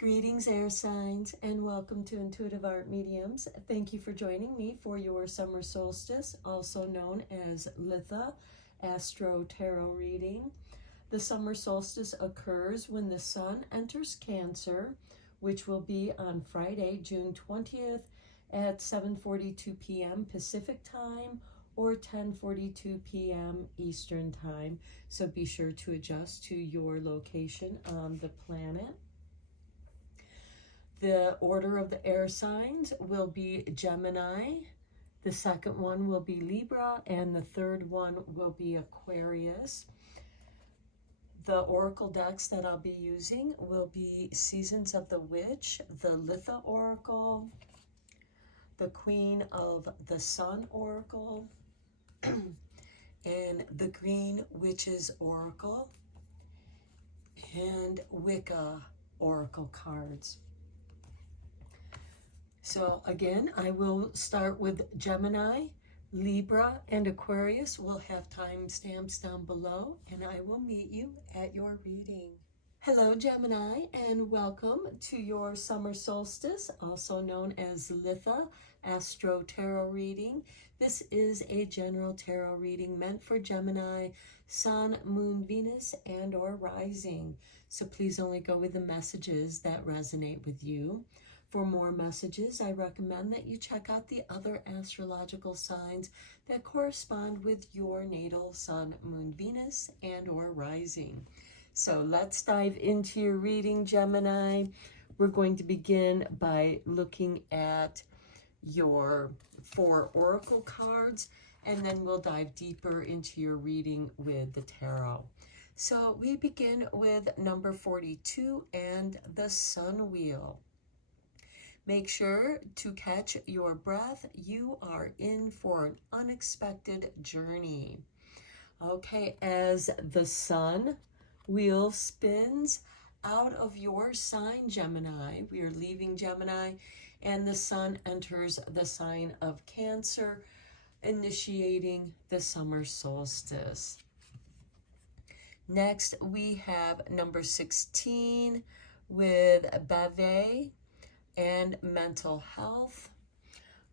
Greetings, air signs, and welcome to Intuitive Art Mediums. Thank you for joining me for your summer solstice, also known as Litha Astro-Tarot reading. The summer solstice occurs when the sun enters Cancer, which will be on Friday, June 20th at 7:42 p.m. Pacific time or 10:42 p.m. Eastern time. So be sure to adjust to your location on the planet. The order of the air signs will be Gemini, the second one will be Libra, and the third one will be Aquarius. The oracle decks that I'll be using will be Seasons of the Witch, the Litha Oracle, the Queen of the Sun Oracle, and the Green Witches Oracle, and Wicca Oracle cards. So again, I will start with Gemini, Libra, and Aquarius. We'll have timestamps down below, and I will meet you at your reading. Hello, Gemini, and welcome to your summer solstice, also known as Litha Astro Tarot reading. This is a general tarot reading meant for Gemini, Sun, Moon, Venus, and or rising. So please only go with the messages that resonate with you. For more messages, I recommend that you check out the other astrological signs that correspond with your natal Sun, Moon, Venus, and or rising. So let's dive into your reading, Gemini. We're going to begin by looking at your 4 oracle cards, and then we'll dive deeper into your reading with the tarot. So we begin with number 42 and the Sun Wheel. Make sure to catch your breath. You are in for an unexpected journey. Okay, as the Sun Wheel spins out of your sign, Gemini, we are leaving Gemini, and the Sun enters the sign of Cancer, initiating the summer solstice. Next, we have number 16 with Bave and mental health.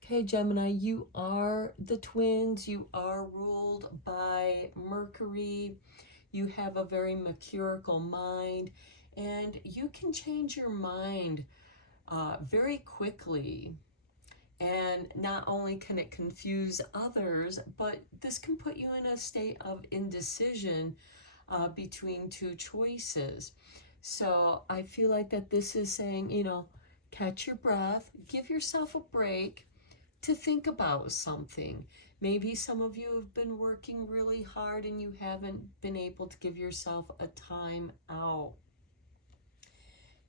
Okay, Gemini, you are the twins. You are ruled by Mercury. You have a very mercurial mind, and you can change your mind very quickly. And not only can it confuse others, but this can put you in a state of indecision between 2 choices. So I feel like that this is saying, catch your breath, give yourself a break to think about something. Maybe some of you have been working really hard and you haven't been able to give yourself a time out.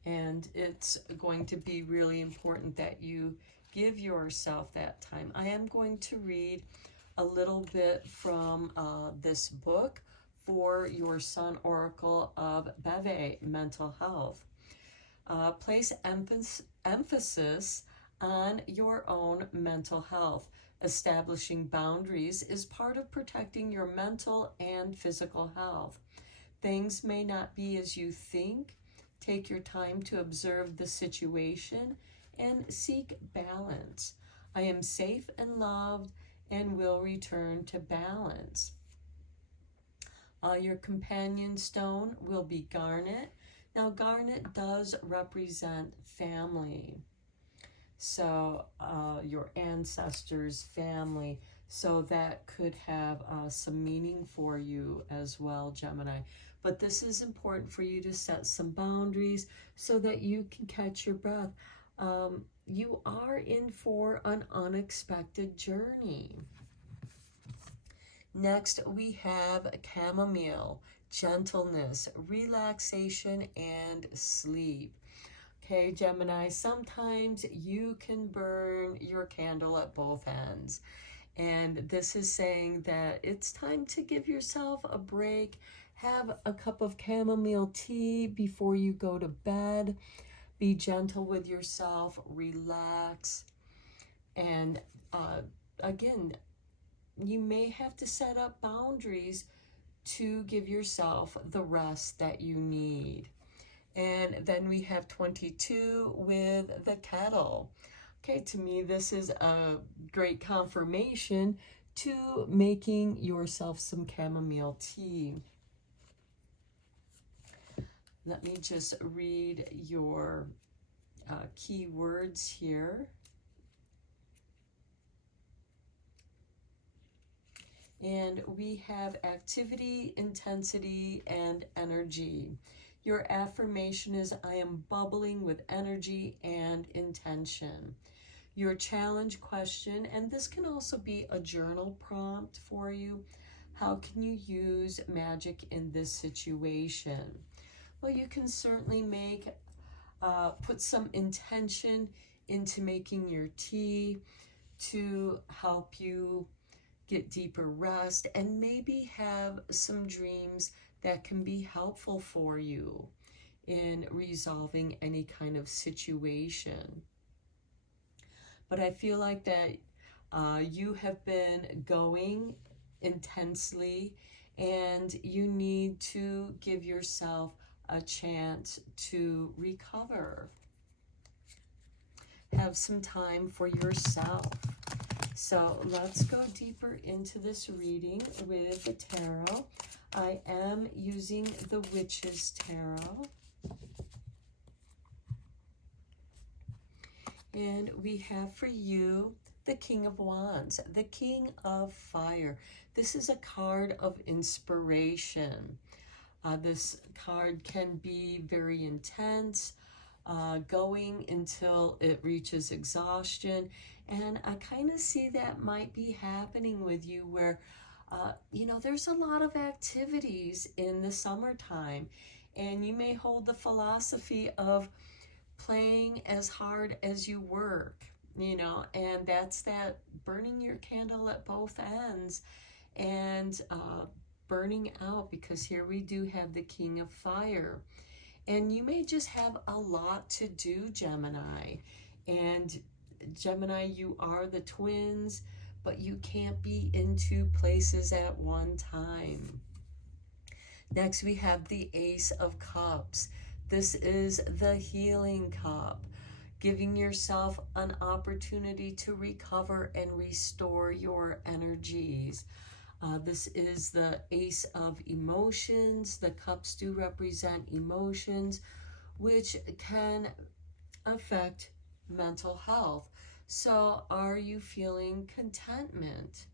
And it's going to be really important that you give yourself that time. I am going to read a little bit from this book for your Sun Oracle of Bave, Mental Health. Place emphasis on your own mental health. Establishing boundaries is part of protecting your mental and physical health. Things may not be as you think. Take your time to observe the situation and seek balance. I am safe and loved and will return to balance. Your companion stone will be garnet. Now, garnet does represent family. So your ancestors' family. So that could have some meaning for you as well, Gemini. But this is important for you to set some boundaries so that you can catch your breath. You are in for an unexpected journey. Next, we have chamomile, gentleness, relaxation, and sleep. Okay, Gemini, sometimes you can burn your candle at both ends. And this is saying that it's time to give yourself a break. Have a cup of chamomile tea before you go to bed. Be gentle with yourself, relax. And again, you may have to set up boundaries to give yourself the rest that you need. And then we have 22 with the kettle. Okay, to me, this is a great confirmation to making yourself some chamomile tea. Let me just read your key words here. And we have activity, intensity, and energy. Your affirmation is, I am bubbling with energy and intention. Your challenge question, and this can also be a journal prompt for you. How can you use magic in this situation? Well, you can certainly put some intention into making your tea to help you get deeper rest, and maybe have some dreams that can be helpful for you in resolving any kind of situation. But I feel like that you have been going intensely, and you need to give yourself a chance to recover. Have some time for yourself. So let's go deeper into this reading with the tarot. I am using the Witch's Tarot. And we have for you the King of Wands, the King of Fire. This is a card of inspiration. This card can be very intense, going until it reaches exhaustion. And I kind of see that might be happening with you where, you know, there's a lot of activities in the summertime, and you may hold the philosophy of playing as hard as you work, you know, and that's that burning your candle at both ends and burning out, because here we do have the King of Fire. And you may just have a lot to do, Gemini. And Gemini, you are the twins, but you can't be in two places at one time. Next, we have the Ace of Cups. This is the healing cup, giving yourself an opportunity to recover and restore your energies. This is the Ace of Emotions. The cups do represent emotions, which can affect mental health. So are you feeling contentment?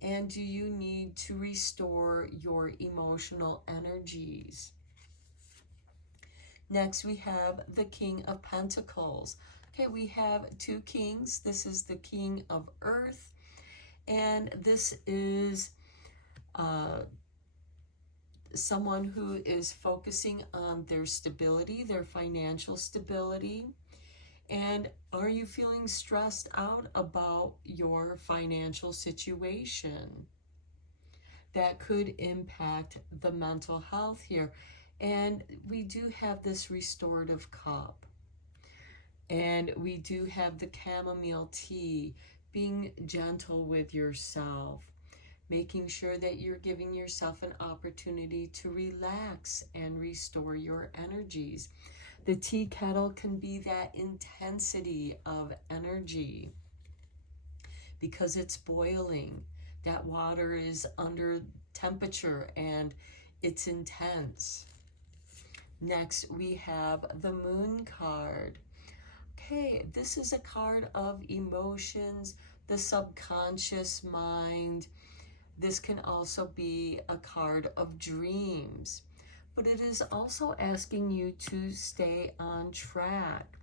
And do you need to restore your emotional energies? Next, we have the King of Pentacles. Okay, we have two kings. This is the King of Earth, and this is someone who is focusing on their stability, their financial stability. And are you feeling stressed out about your financial situation? That could impact the mental health here. And we do have this restorative cup. And we do have the chamomile tea, being gentle with yourself, making sure that you're giving yourself an opportunity to relax and restore your energies. The tea kettle can be that intensity of energy because it's boiling. That water is under temperature and it's intense. Next, we have the Moon card. Okay, this is a card of emotions, the subconscious mind. This can also be a card of dreams, but it is also asking you to stay on track,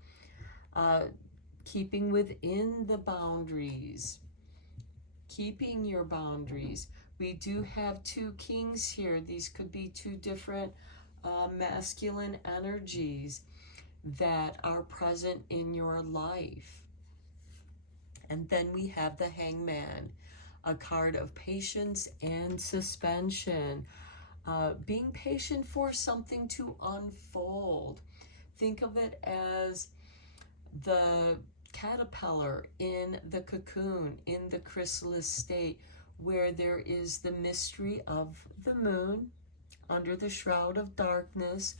keeping within the boundaries, keeping your boundaries. We do have two kings here. These could be two different masculine energies that are present in your life. And then we have the Hangman, a card of patience and suspension. Being patient for something to unfold. Think of it as the caterpillar in the cocoon, in the chrysalis state, where there is the mystery of the moon under the shroud of darkness,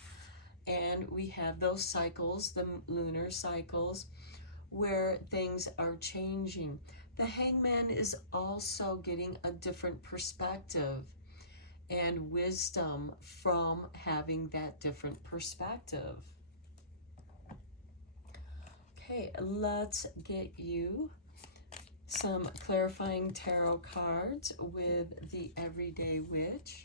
And we have those cycles, the lunar cycles, where things are changing. The Hangman is also getting a different perspective and wisdom from having that different perspective. Okay, let's get you some clarifying tarot cards with the Everyday Witch.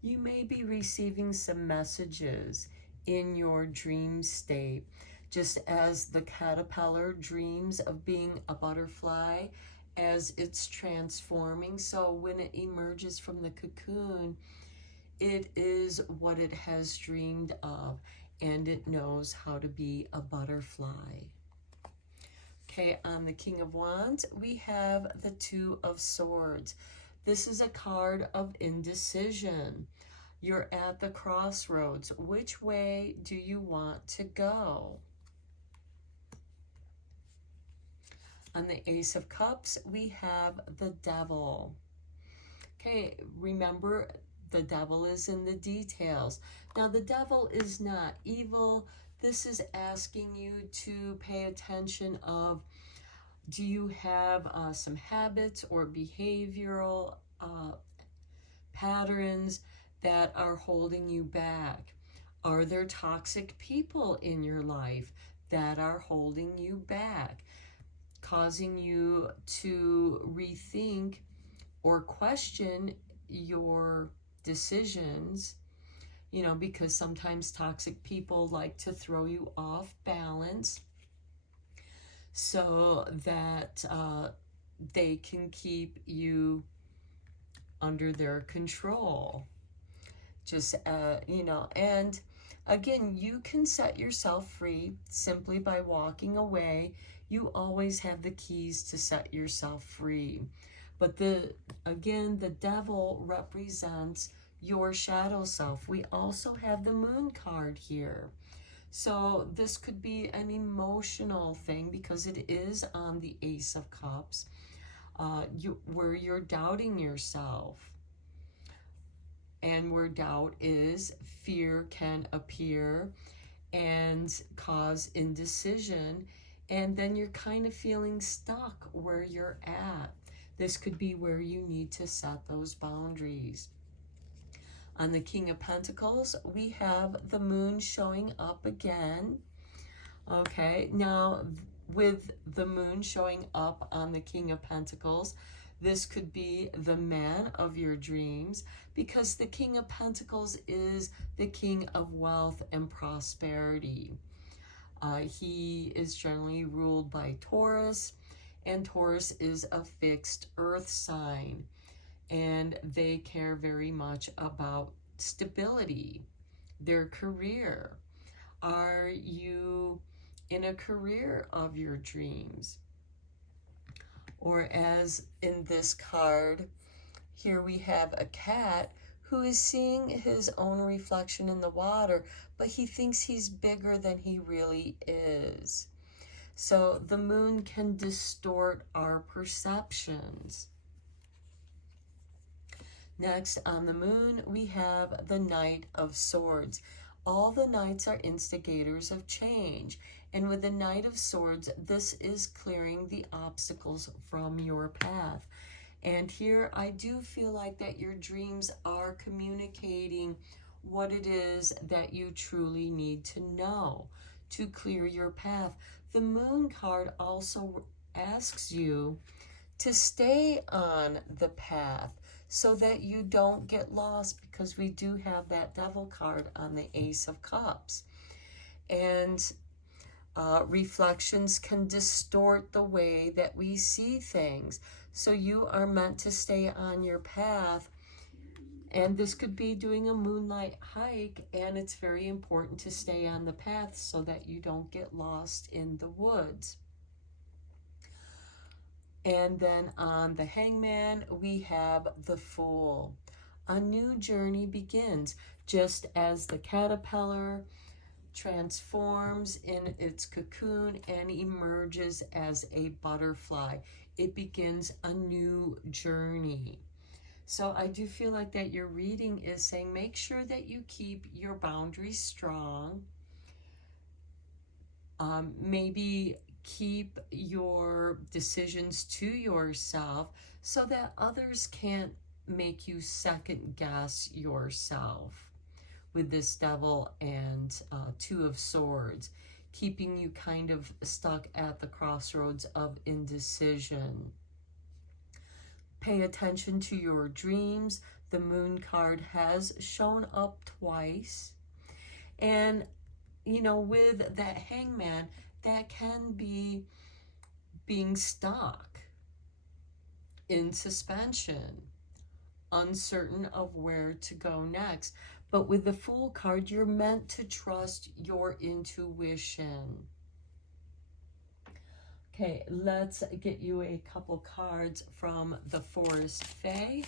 You may be receiving some messages in your dream state, just as the caterpillar dreams of being a butterfly as it's transforming. So when it emerges from the cocoon, it is what it has dreamed of, and it knows how to be a butterfly. Okay, on the King of Wands, we have the Two of Swords. This is a card of indecision. You're at the crossroads. Which way do you want to go? On the Ace of Cups, we have the Devil. Okay, remember, the devil is in the details. Now, the devil is not evil. This is asking you to pay attention of, do you have some habits or behavioral patterns that are holding you back? Are there toxic people in your life that are holding you back, causing you to rethink or question your decisions? You know, because sometimes toxic people like to throw you off balance so that they can keep you under their control. Just, you know, and again, you can set yourself free simply by walking away. You always have the keys to set yourself free. But again, the devil represents your shadow self. We also have the Moon card here. So this could be an emotional thing because it is on the Ace of Cups, where you're doubting yourself. And where doubt is, fear can appear and cause indecision. And then you're kind of feeling stuck where you're at. This could be where you need to set those boundaries. On the King of Pentacles, we have the Moon showing up again. Okay, now with the Moon showing up on the King of Pentacles, this could be the man of your dreams, because the King of Pentacles is the king of wealth and prosperity. He is generally ruled by Taurus, and Taurus is a fixed earth sign, and they care very much about stability, their career. Are you in a career of your dreams? Or as in this card, here we have a cat who is seeing his own reflection in the water, but he thinks he's bigger than he really is. So the Moon can distort our perceptions. Next, on the Moon, we have the Knight of Swords. All the Knights are instigators of change. And with the Knight of Swords, this is clearing the obstacles from your path. And here I do feel like that your dreams are communicating what it is that you truly need to know to clear your path. The Moon card also asks you to stay on the path so that you don't get lost, because we do have that Devil card on the Ace of Cups. And reflections can distort the way that we see things. So you are meant to stay on your path. And this could be doing a moonlight hike, and it's very important to stay on the path so that you don't get lost in the woods. And then on the Hangman, we have the Fool. A new journey begins, just as the caterpillar transforms in its cocoon and emerges as a butterfly. It begins a new journey. So I do feel like that your reading is saying make sure that you keep your boundaries strong. Maybe keep your decisions to yourself so that others can't make you second guess yourself with this Devil and Two of Swords, keeping you kind of stuck at the crossroads of indecision. Pay attention to your dreams. The Moon card has shown up twice. And, you know, with that Hangman, that can be being stuck in suspension, uncertain of where to go next. But with the Fool card, you're meant to trust your intuition. Okay, let's get you a couple cards from the Forest Fae.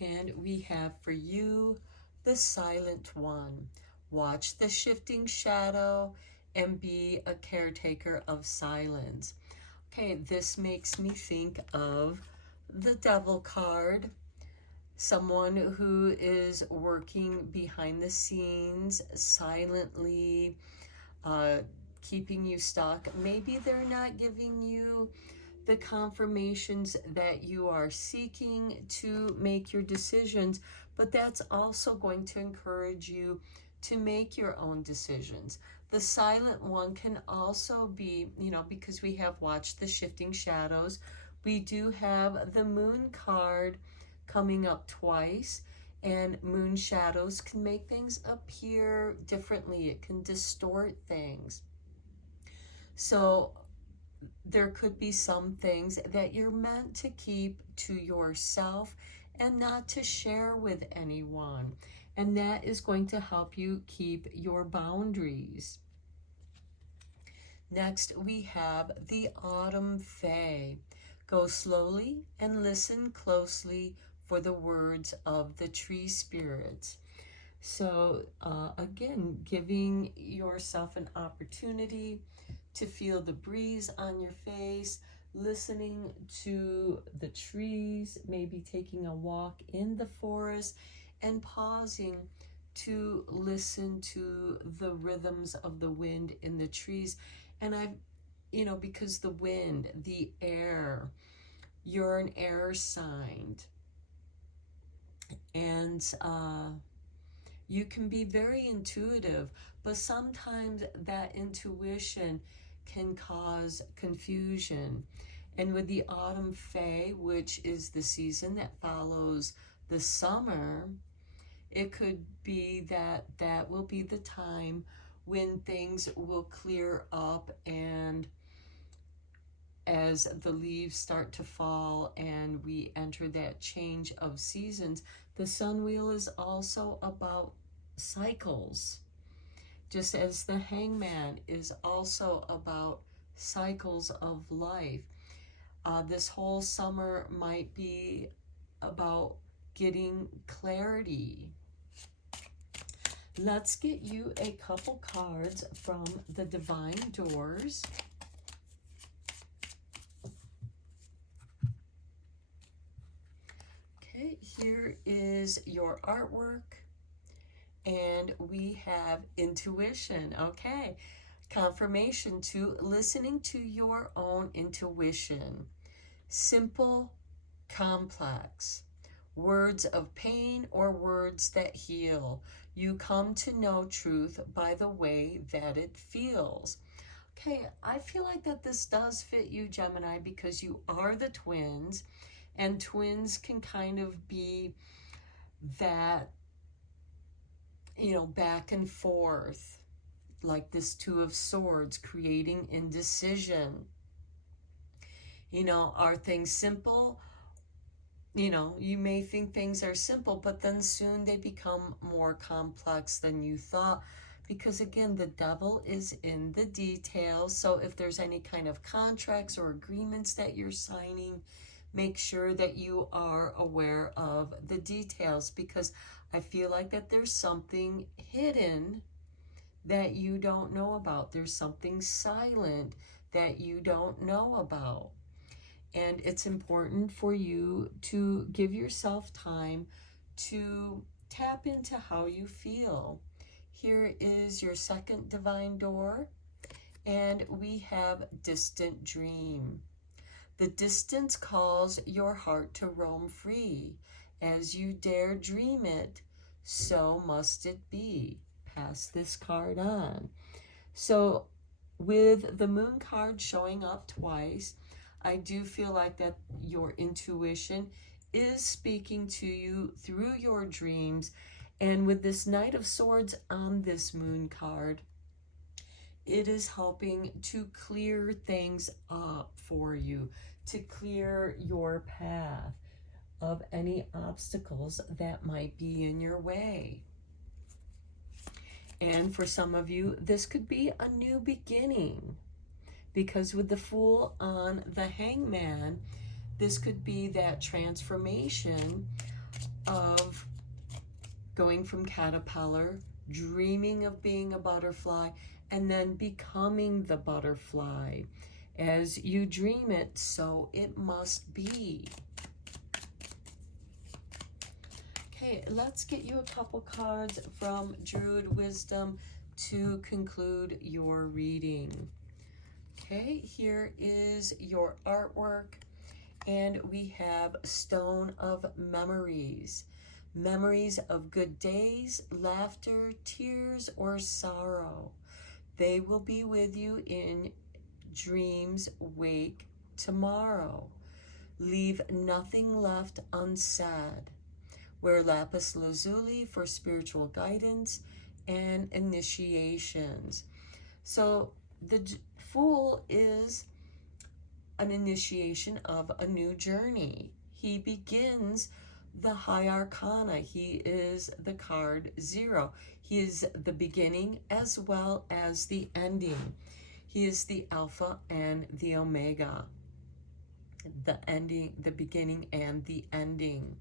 And we have for you the Silent One. Watch the shifting shadow and be a caretaker of silence. Okay, this makes me think of the Devil card. Someone who is working behind the scenes, silently, keeping you stuck. Maybe they're not giving you the confirmations that you are seeking to make your decisions, but that's also going to encourage you to make your own decisions. The Silent One can also be, you know, because we have watched the shifting shadows, we do have the Moon card coming up twice, and moon shadows can make things appear differently. It can distort things. So there could be some things that you're meant to keep to yourself and not to share with anyone. And that is going to help you keep your boundaries. Next, we have the Autumn Fae. Go slowly and listen closely for the words of the tree spirits. So again, giving yourself an opportunity to feel the breeze on your face, listening to the trees, maybe taking a walk in the forest and pausing to listen to the rhythms of the wind in the trees. And I've, you know, because the wind, the air, you're an air sign. And you can be very intuitive, but sometimes that intuition can cause confusion. And with the Autumn Fae, which is the season that follows the summer, it could be that that will be the time when things will clear up, and as the leaves start to fall and we enter that change of seasons. The Sun Wheel is also about cycles, just as the Hangman is also about cycles of life. This whole summer might be about getting clarity. Let's get you a couple cards from the Divine Doors. Okay, here is your artwork, and we have intuition. Okay, confirmation to listening to your own intuition. Simple, complex. Words of pain or words that heal. You come to know truth by the way that it feels. Okay, I feel like that this does fit you, Gemini, because you are the twins, and twins can kind of be that, you know, back and forth, like this Two of Swords, creating indecision. You know, are things simple? You know, you may think things are simple, but then soon they become more complex than you thought, because again, the devil is in the details. So if there's any kind of contracts or agreements that you're signing, make sure that you are aware of the details, because I feel like that there's something hidden that you don't know about. There's something silent that you don't know about. And it's important for you to give yourself time to tap into how you feel. Here is your second divine door, and we have distant dream. The distance calls your heart to roam free. As you dare dream it, so must it be. Pass this card on. So with the moon card showing up twice, I do feel like that your intuition is speaking to you through your dreams. And with this Knight of Swords on this moon card, it is helping to clear things up for you, to clear your path of any obstacles that might be in your way. And for some of you, this could be a new beginning, because with the Fool on the Hangman, this could be that transformation of going from caterpillar, dreaming of being a butterfly, and then becoming the butterfly. As you dream it, so it must be. Okay, let's get you a couple cards from Druid Wisdom to conclude your reading. Okay, here is your artwork, and we have Stone of Memories. Memories of good days, laughter, tears, or sorrow. They will be with you in dreams wake tomorrow. Leave nothing left unsaid. Wear lapis lazuli for spiritual guidance and initiations. So the Fool is an initiation of a new journey. He begins the High Arcana. He is the card 0. He is the beginning as well as the ending. He is the Alpha and the Omega. The ending, the beginning and the ending.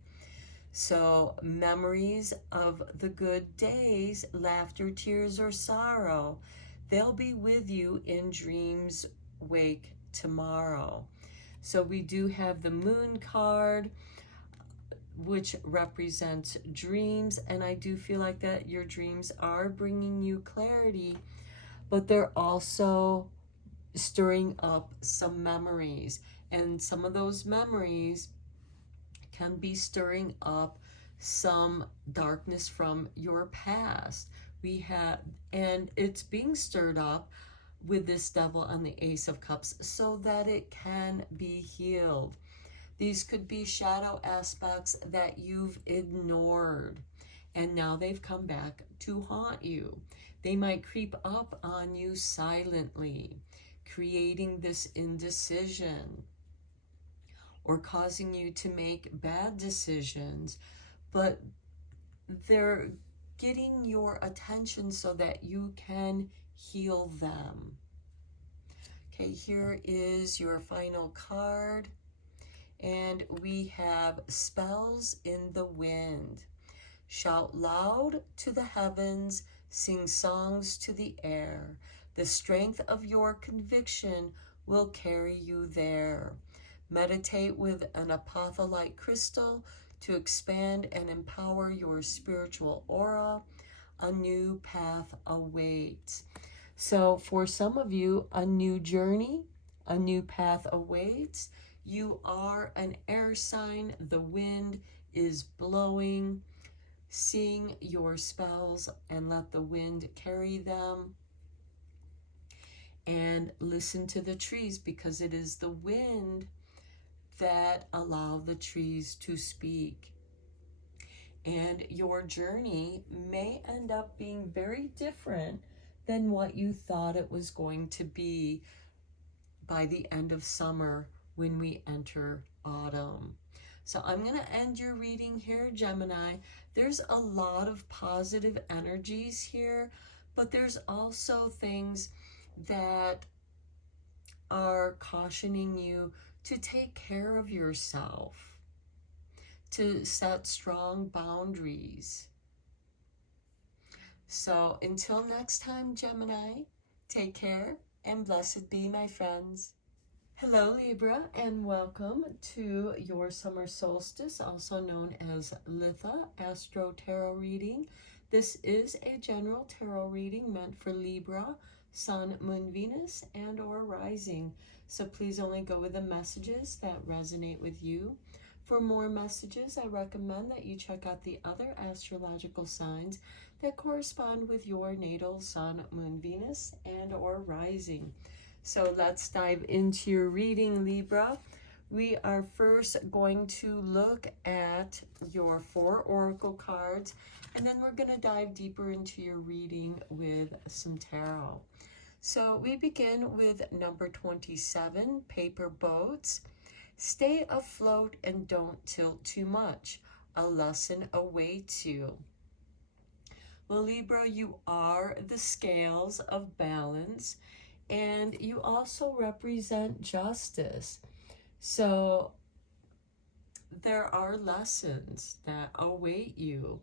So memories of the good days, laughter, tears, or sorrow, they'll be with you in dreams wake tomorrow. So we do have the Moon card, which represents dreams, and I do feel like that your dreams are bringing you clarity, but they're also stirring up some memories, and some of those memories can be stirring up some darkness from your past. And it's being stirred up with this Devil and the Ace of Cups so that it can be healed. These could be shadow aspects that you've ignored, and now they've come back to haunt you. They might creep up on you silently, creating this indecision or causing you to make bad decisions, but they're getting your attention so that you can heal them. Okay, here is your final card. And we have Spells in the Wind. Shout loud to the heavens, sing songs to the air. The strength of your conviction will carry you there. Meditate with an apatholite crystal to expand and empower your spiritual aura. A new path awaits. So for some of you, a new journey, a new path awaits. You are an air sign. The wind is blowing. Sing your spells and let the wind carry them. And listen to the trees, because it is the wind that allow the trees to speak. And your journey may end up being very different than what you thought it was going to be by the end of summer when we enter autumn. So I'm going to end your reading here, Gemini. There's a lot of positive energies here, but there's also things that are cautioning you to take care of yourself, to set strong boundaries. So until next time, Gemini, take care and blessed be, my friends. Hello, Libra, and welcome to your summer solstice, also known as Litha Astro-Tarot reading. This is a general tarot reading meant for Libra, Sun, Moon, Venus, and or rising. So please only go with the messages that resonate with you. For more messages, I recommend that you check out the other astrological signs that correspond with your natal Sun, Moon, Venus, and or rising. So let's dive into your reading, Libra. We are first going to look at your 4 oracle cards, and then we're going to dive deeper into your reading with some tarot. So we begin with number 27, paper boats. Stay afloat and don't tilt too much. A lesson awaits you. Well, Libra, you are the scales of balance, and you also represent justice. So there are lessons that await you.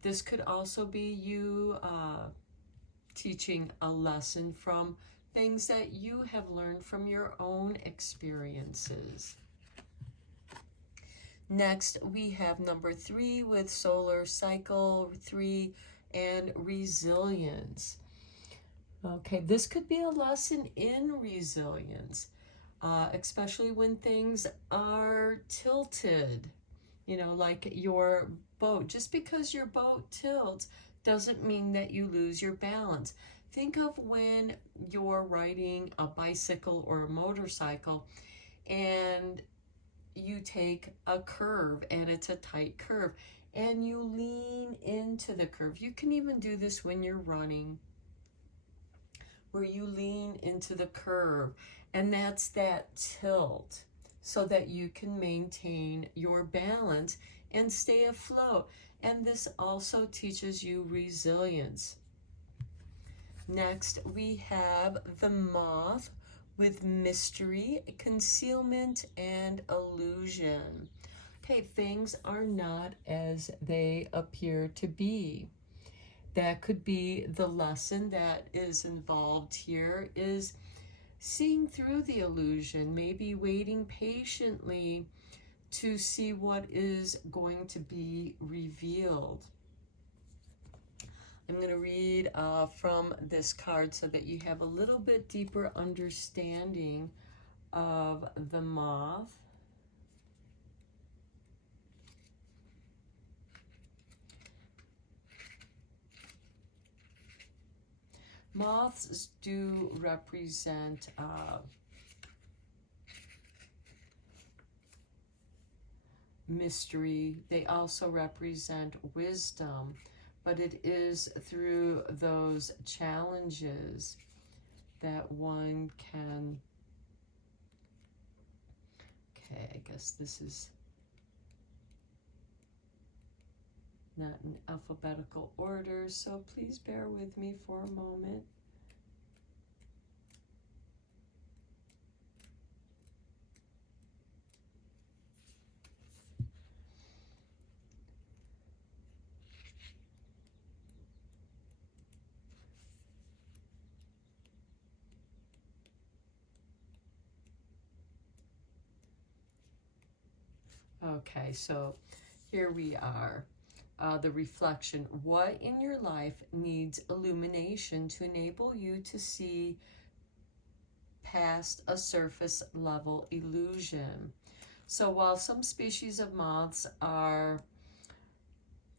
This could also be you teaching a lesson from things that you have learned from your own experiences. Next, we have number 3 with solar cycle 3 and resilience. Okay, this could be a lesson in resilience, especially when things are tilted, you know, like your boat. Just because your boat tilts doesn't mean that you lose your balance. Think of when you're riding a bicycle or a motorcycle and you take a curve and it's a tight curve and you lean into the curve. You can even do this when you're running, where you lean into the curve, and that's that tilt, so that you can maintain your balance and stay afloat. And this also teaches you resilience. Next, we have the moth with mystery, concealment, and illusion. Okay, things are not as they appear to be. That could be the lesson that is involved here, is seeing through the illusion, maybe waiting patiently to see what is going to be revealed. I'm going to read from this card so that you have a little bit deeper understanding of the moth. Moths do represent mystery. They also represent wisdom, but it is through those challenges that one can... Okay, I guess this is not in alphabetical order, so please bear with me for a moment. Okay, so here we are. The reflection. What in your life needs illumination to enable you to see past a surface level illusion? So while some species of moths are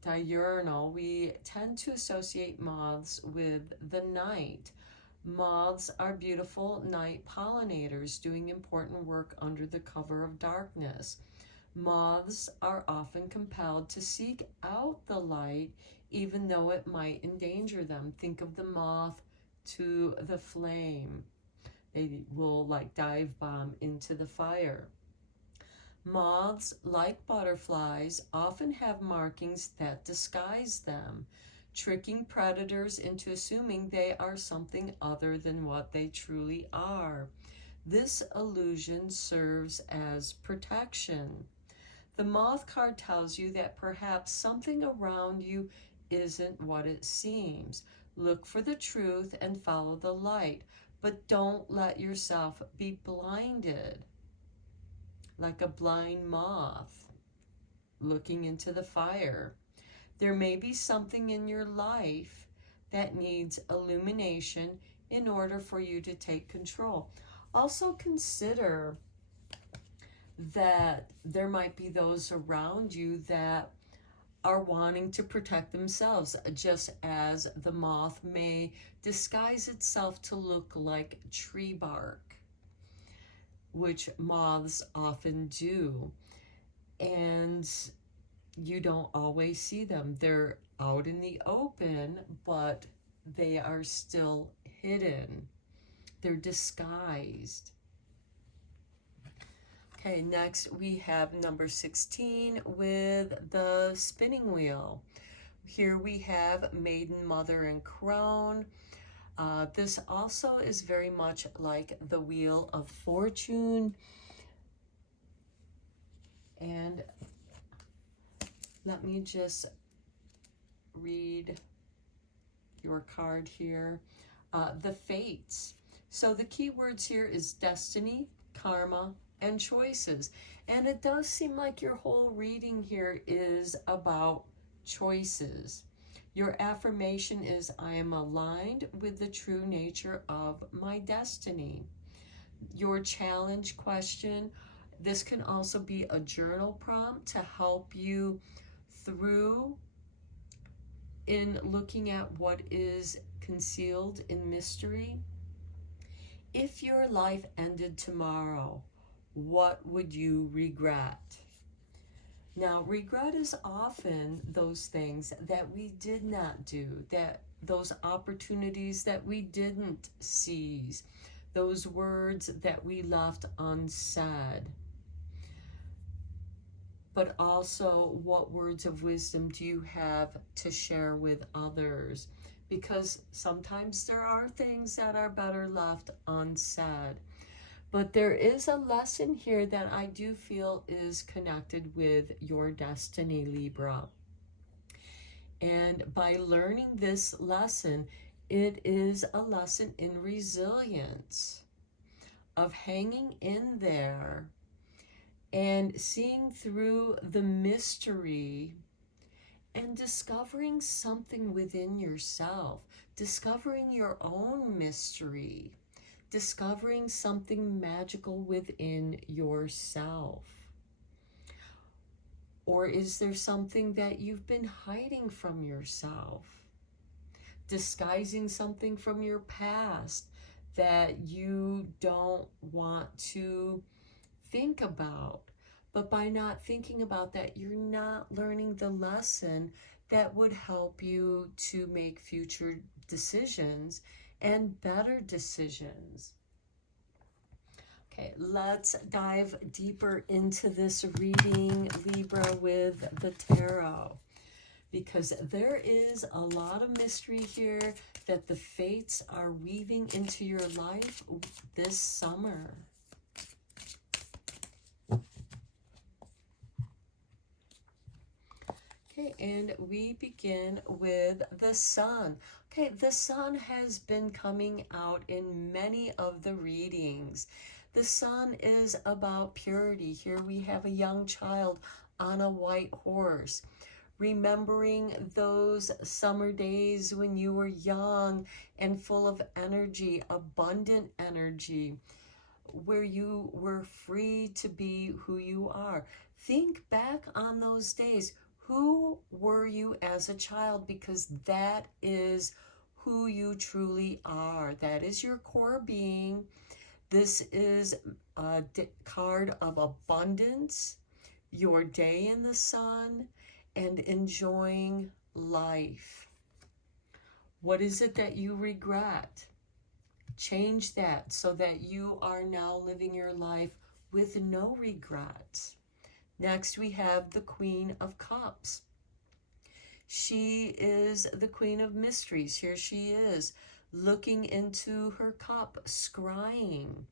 diurnal, we tend to associate moths with the night. Moths are beautiful night pollinators doing important work under the cover of darkness. Moths are often compelled to seek out the light, even though it might endanger them. Think of the moth to the flame. They will like dive bomb into the fire. Moths, like butterflies, often have markings that disguise them, tricking predators into assuming they are something other than what they truly are. This illusion serves as protection. The Moth card tells you that perhaps something around you isn't what it seems. Look for the truth and follow the light, but don't let yourself be blinded like a blind moth looking into the fire. There may be something in your life that needs illumination in order for you to take control. Also consider that there might be those around you that are wanting to protect themselves, just as the moth may disguise itself to look like tree bark, which moths often do. And you don't always see them. They're out in the open, but they are still hidden. They're disguised. Okay, next we have number 16 with the spinning wheel. Here we have Maiden, Mother, and Crone. This also is very much like the Wheel of Fortune. And let me just read your card here. The Fates. So the key words here is destiny, karma, and choices. And it does seem like your whole reading here is about choices. Your affirmation is, I am aligned with the true nature of my destiny. Your challenge question, this can also be a journal prompt to help you through in looking at what is concealed in mystery. If your life ended tomorrow, what would you regret? Now, regret is often those things that we did not do, that those opportunities that we didn't seize, those words that we left unsaid. But also, what words of wisdom do you have to share with others? Because sometimes there are things that are better left unsaid. But there is a lesson here that I do feel is connected with your destiny, Libra. And by learning this lesson, it is a lesson in resilience, of hanging in there and seeing through the mystery and discovering something within yourself, discovering your own mystery, discovering something magical within yourself. Or is there something that you've been hiding from yourself? Disguising something from your past that you don't want to think about. But by not thinking about that, you're not learning the lesson that would help you to make future decisions and better decisions. Okay, let's dive deeper into this reading, Libra, with the tarot, because there is a lot of mystery here that the fates are weaving into your life this summer. Okay, and we begin with the Sun. Okay, the Sun has been coming out in many of the readings. The Sun is about purity. Here we have a young child on a white horse, remembering those summer days when you were young and full of energy, abundant energy, where you were free to be who you are. Think back on those days. Who were you as a child? Because that is who you truly are. That is your core being. This is a card of abundance, your day in the sun, and enjoying life. What is it that you regret? Change that so that you are now living your life with no regrets. Next, we have the Queen of Cups. She is the Queen of Mysteries. Here she is, looking into her cup, scrying.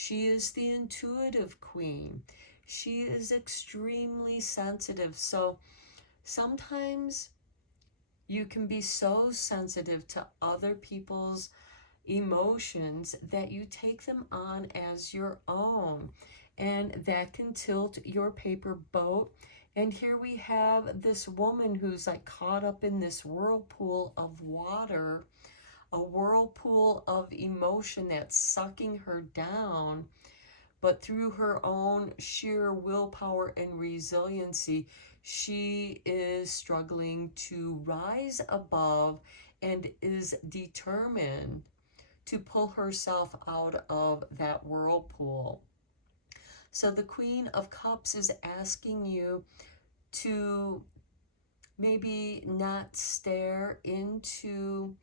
She is the intuitive queen. She is extremely sensitive. So sometimes you can be so sensitive to other people's emotions that you take them on as your own, and that can tilt your paper boat. And here we have this woman who's like caught up in this whirlpool of water, a whirlpool of emotion that's sucking her down. But through her own sheer willpower and resiliency, she is struggling to rise above and is determined to pull herself out of that whirlpool. So the Queen of Cups is asking you to maybe not stare into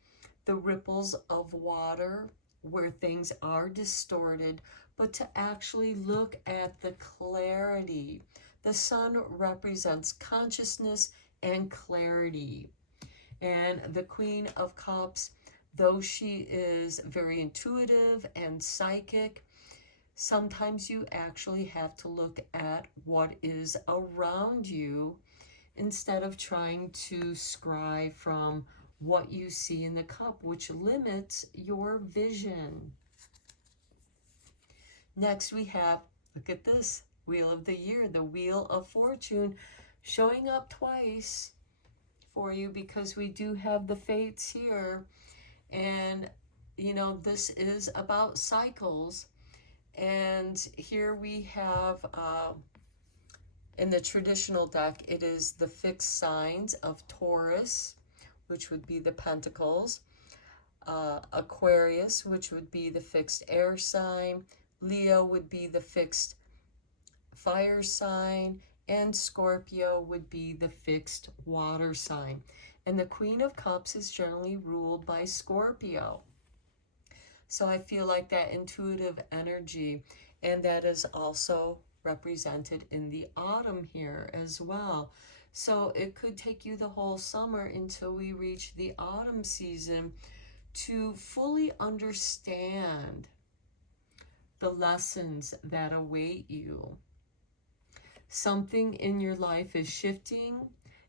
the ripples of water where things are distorted, but to actually look at the clarity. The sun represents consciousness and clarity. And the Queen of Cups, though she is very intuitive and psychic, sometimes you actually have to look at what is around you instead of trying to scry from what you see in the cup, which limits your vision. Next we have, look at this, Wheel of the Year, the Wheel of Fortune, showing up twice for you because we do have the fates here. And, you know, this is about cycles. And here we have, in the traditional deck, it is the fixed signs of Taurus, which would be the Pentacles, Aquarius, which would be the fixed air sign, Leo would be the fixed fire sign, and Scorpio would be the fixed water sign. And the Queen of Cups is generally ruled by Scorpio. So I feel like that intuitive energy, and that is also represented in the autumn here as well. So it could take you the whole summer until we reach the autumn season to fully understand the lessons that await you. Something in your life is shifting.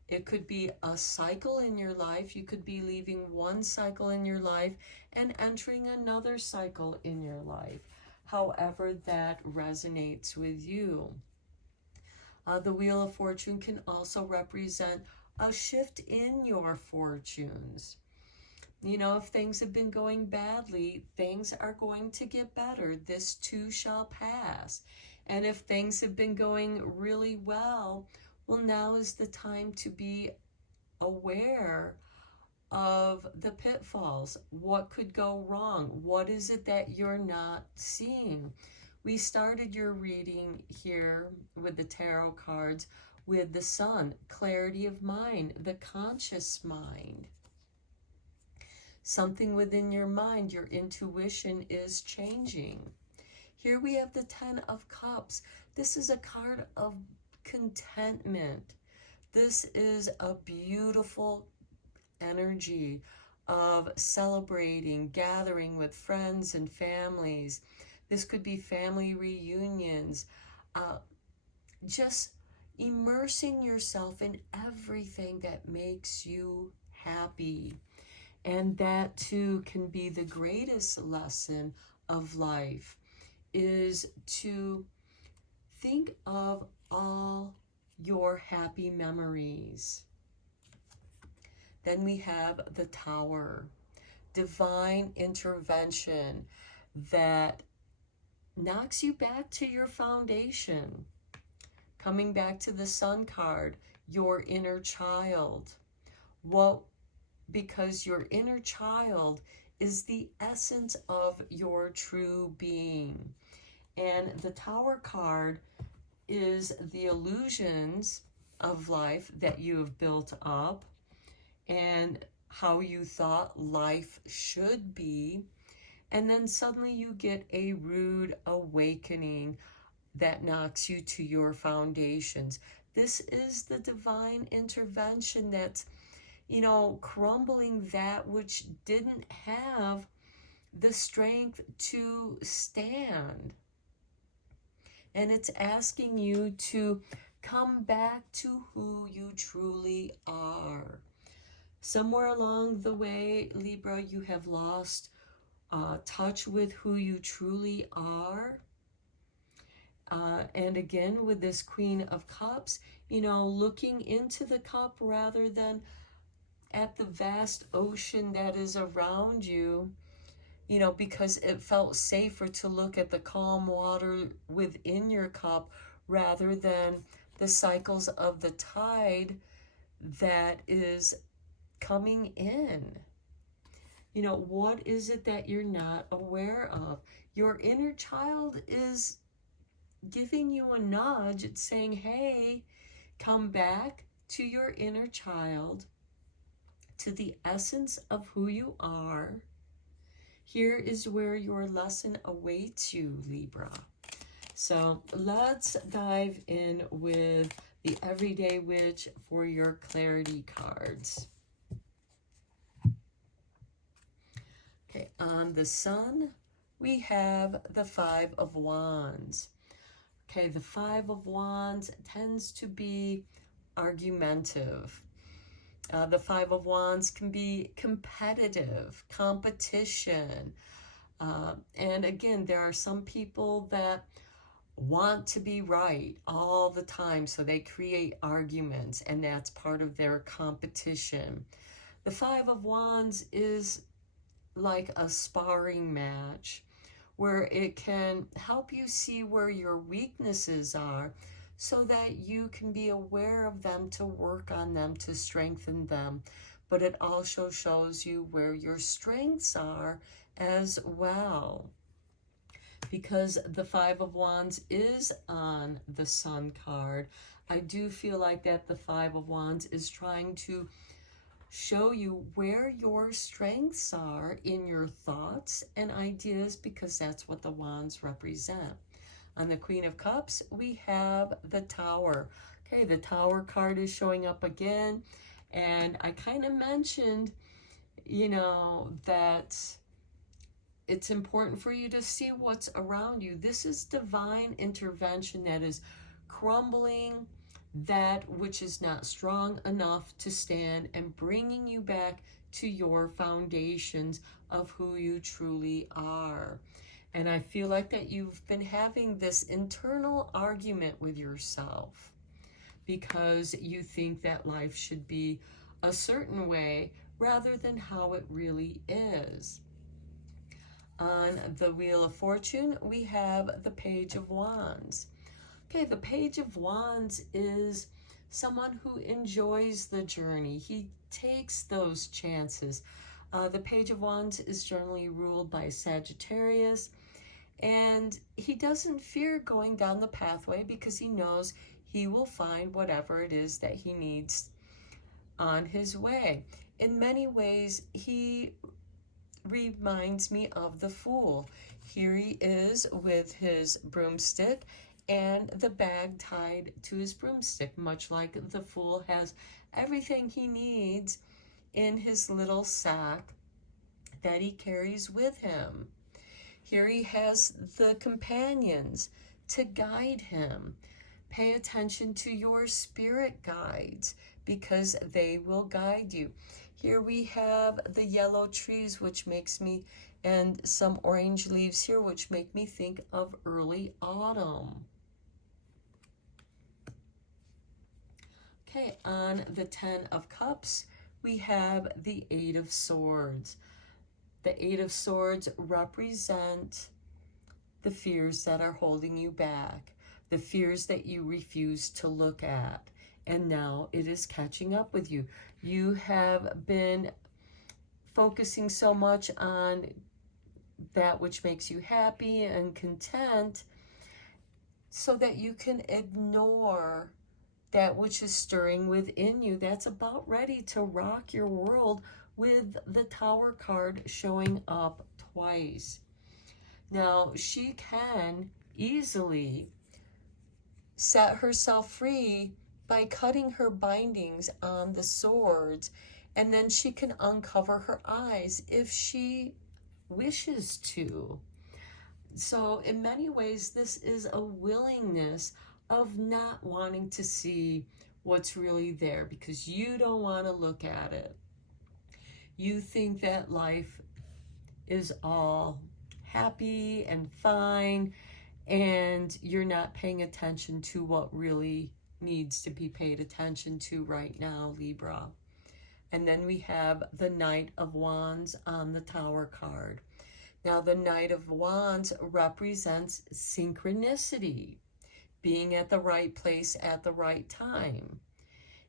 It could be a cycle in your life. You could be leaving one cycle in your life and entering another cycle in your life, however that resonates with you. The Wheel of Fortune can also represent a shift in your fortunes. You know, if things have been going badly, things are going to get better. This too shall pass. And if things have been going really well, well, now is the time to be aware of the pitfalls. What could go wrong? What is it that you're not seeing? We started your reading here with the tarot cards with the Sun, clarity of mind, the conscious mind. Something within your mind, your intuition is changing. Here we have the Ten of Cups. This is a card of contentment. This is a beautiful energy of celebrating, gathering with friends and families. This could be family reunions. Just immersing yourself in everything that makes you happy. And that too can be the greatest lesson of life, is to think of all your happy memories. Then we have the Tower, divine intervention that knocks you back to your foundation. Coming back to the Sun card, your inner child. Well, because your inner child is the essence of your true being. And the Tower card is the illusions of life that you have built up and how you thought life should be. And then suddenly you get a rude awakening that knocks you to your foundations. This is the divine intervention that's, you know, crumbling that which didn't have the strength to stand. and it's asking you to come back to who you truly are. Somewhere along the way, Libra, you have lost touch with who you truly are. And again, with this Queen of Cups, you know, looking into the cup rather than at the vast ocean that is around you, you know, because it felt safer to look at the calm water within your cup rather than the cycles of the tide that is coming in. You know, what is it that you're not aware of? Your inner child is giving you a nudge. It's saying, hey, come back to your inner child, to the essence of who you are. Here is where your lesson awaits you, Libra. So let's dive in with the Everyday Witch for your clarity cards. Okay, on the Sun, we have the Five of Wands. Okay, the Five of Wands tends to be argumentative. The Five of Wands can be competitive, competition. And again, there are some people that want to be right all the time, so they create arguments, and that's part of their competition. The Five of Wands is like a sparring match where it can help you see where your weaknesses are so that you can be aware of them, to work on them, to strengthen them. But it also shows you where your strengths are as well. Because the Five of Wands is on the Sun card, I do feel like that the Five of Wands is trying to show you where your strengths are in your thoughts and ideas, because that's what the wands represent. On the Queen of Cups, we have the Tower. Okay, the Tower card is showing up again, and I kind of mentioned, you know, that it's important for you to see what's around you. This is divine intervention that is crumbling that which is not strong enough to stand and bringing you back to your foundations of who you truly are. And I feel like that you've been having this internal argument with yourself because you think that life should be a certain way rather than how it really is. On the Wheel of Fortune, we have the Page of Wands. Okay, the Page of Wands is someone who enjoys the journey. He takes those chances. The Page of Wands is generally ruled by Sagittarius, and he doesn't fear going down the pathway because he knows he will find whatever it is that he needs on his way. In many ways, he reminds me of the Fool. Here he is with his broomstick and the bag tied to his broomstick, much like the Fool has everything he needs in his little sack that he carries with him. Here he has the companions to guide him. Pay attention to your spirit guides because they will guide you. Here we have the yellow trees, which makes me, and some orange leaves here, which make me think of early autumn. Okay, on the Ten of Cups, we have the Eight of Swords. The Eight of Swords represent the fears that are holding you back, the fears that you refuse to look at, and now it is catching up with you. You have been focusing so much on that which makes you happy and content so that you can ignore that which is stirring within you that's about ready to rock your world, with the Tower card showing up twice. Now, she can easily set herself free by cutting her bindings on the swords, and then she can uncover her eyes if she wishes to. So in many ways, this is a willingness of not wanting to see what's really there because you don't want to look at it. You think that life is all happy and fine, and you're not paying attention to what really needs to be paid attention to right now, Libra. And then we have the Knight of Wands on the Tower card. Now, the Knight of Wands represents synchronicity, being at the right place at the right time.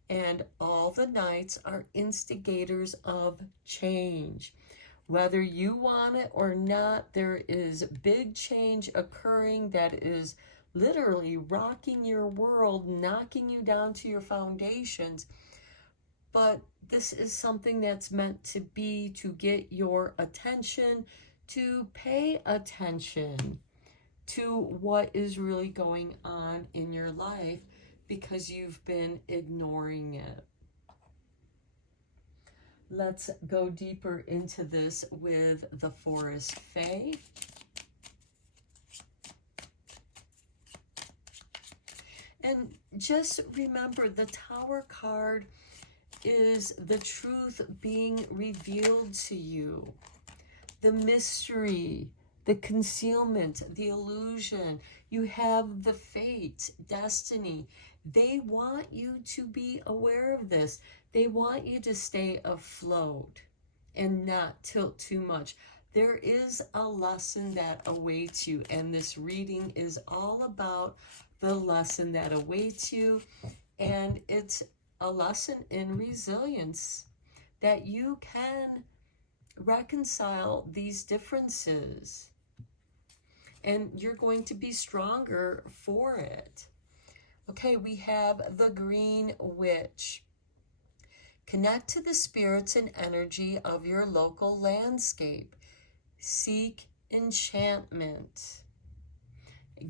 And all the knights are instigators of change. Whether you want it or not, there is big change occurring that is literally rocking your world, knocking you down to your foundations. But this is something that's meant to be, to get your attention, to pay attention to what is really going on in your life because you've been ignoring it. Let's go deeper into this with the Forest Fae. And just remember, the Tower card is the truth being revealed to you. The mystery, the concealment, the illusion. You have the fate, destiny. They want you to be aware of this. They want you to stay afloat and not tilt too much. There is a lesson that awaits you, and this reading is all about the lesson that awaits you, and it's a lesson in resilience, that you can reconcile these differences and you're going to be stronger for it. Okay, we have the Green Witch. Connect to the spirits and energy of your local landscape. Seek enchantment.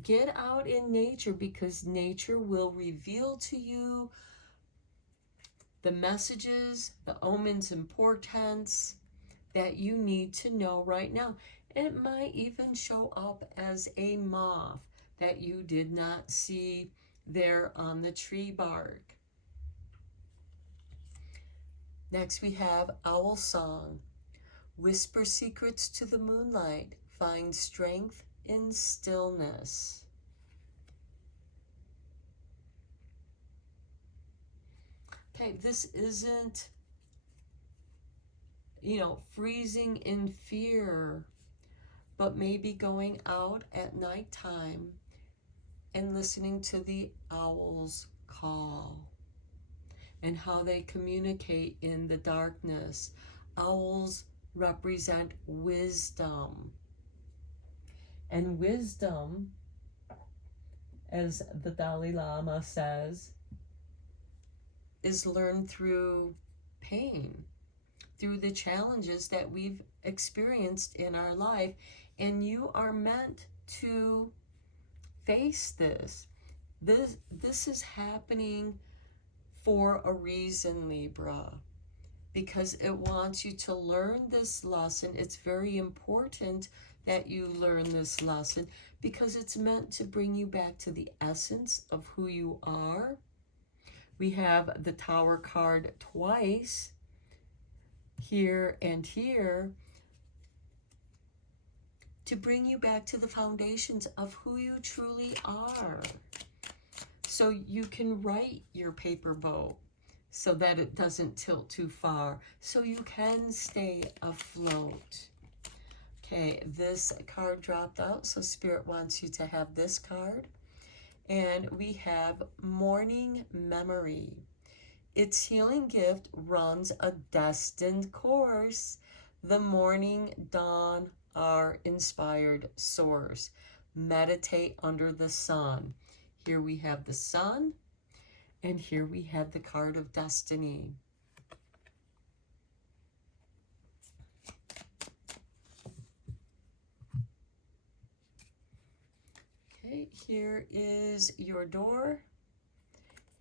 Get out in nature because nature will reveal to you the messages, the omens and portents that you need to know right now. It might even show up as a moth that you did not see there on the tree bark. Next we have Owl Song. Whisper secrets to the moonlight. Find strength in stillness. Okay, this isn't, freezing in fear, but maybe going out at nighttime and listening to the owls call and how they communicate in the darkness. Owls represent wisdom. And wisdom, as the Dalai Lama says, is learned through pain, through the challenges that we've experienced in our life. And you are meant to face this. This is happening for a reason, Libra, because it wants you to learn this lesson. It's very important that you learn this lesson because it's meant to bring you back to the essence of who you are. We have the Tower card twice, here and here, to bring you back to the foundations of who you truly are. So you can write your paper boat so that it doesn't tilt too far, so you can stay afloat. Okay, this card dropped out, so Spirit wants you to have this card. And we have Morning Memory. Its healing gift runs a destined course. The morning dawn, our inspired source. Meditate under the sun. Here we have the sun, and here we have the card of destiny. Okay, here is your door,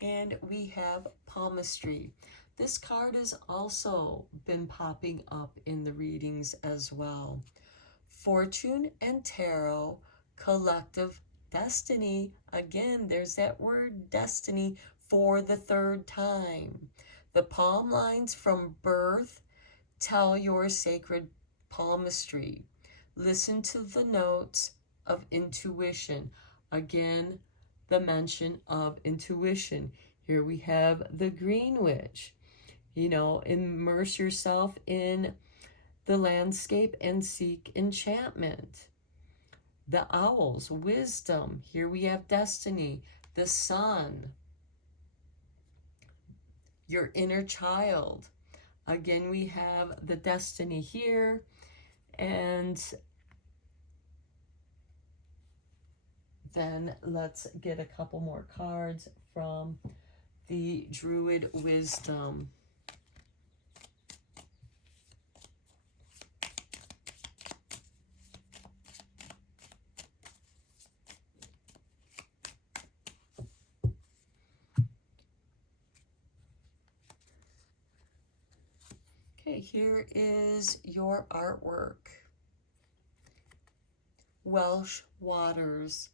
and we have palmistry. This card has also been popping up in the readings as well. Fortune and Tarot, collective destiny. Again, there's that word destiny for the third time. The palm lines from birth tell your sacred palmistry. Listen to the notes of intuition. Again, the mention of intuition. Here we have the Green Witch. You know, immerse yourself in the landscape and seek enchantment. The Owls, wisdom. Here we have destiny. The Sun, your inner child. Again, we have the destiny here. And then let's get a couple more cards from the Druid wisdom. Okay, here is your artwork. Welsh Waters.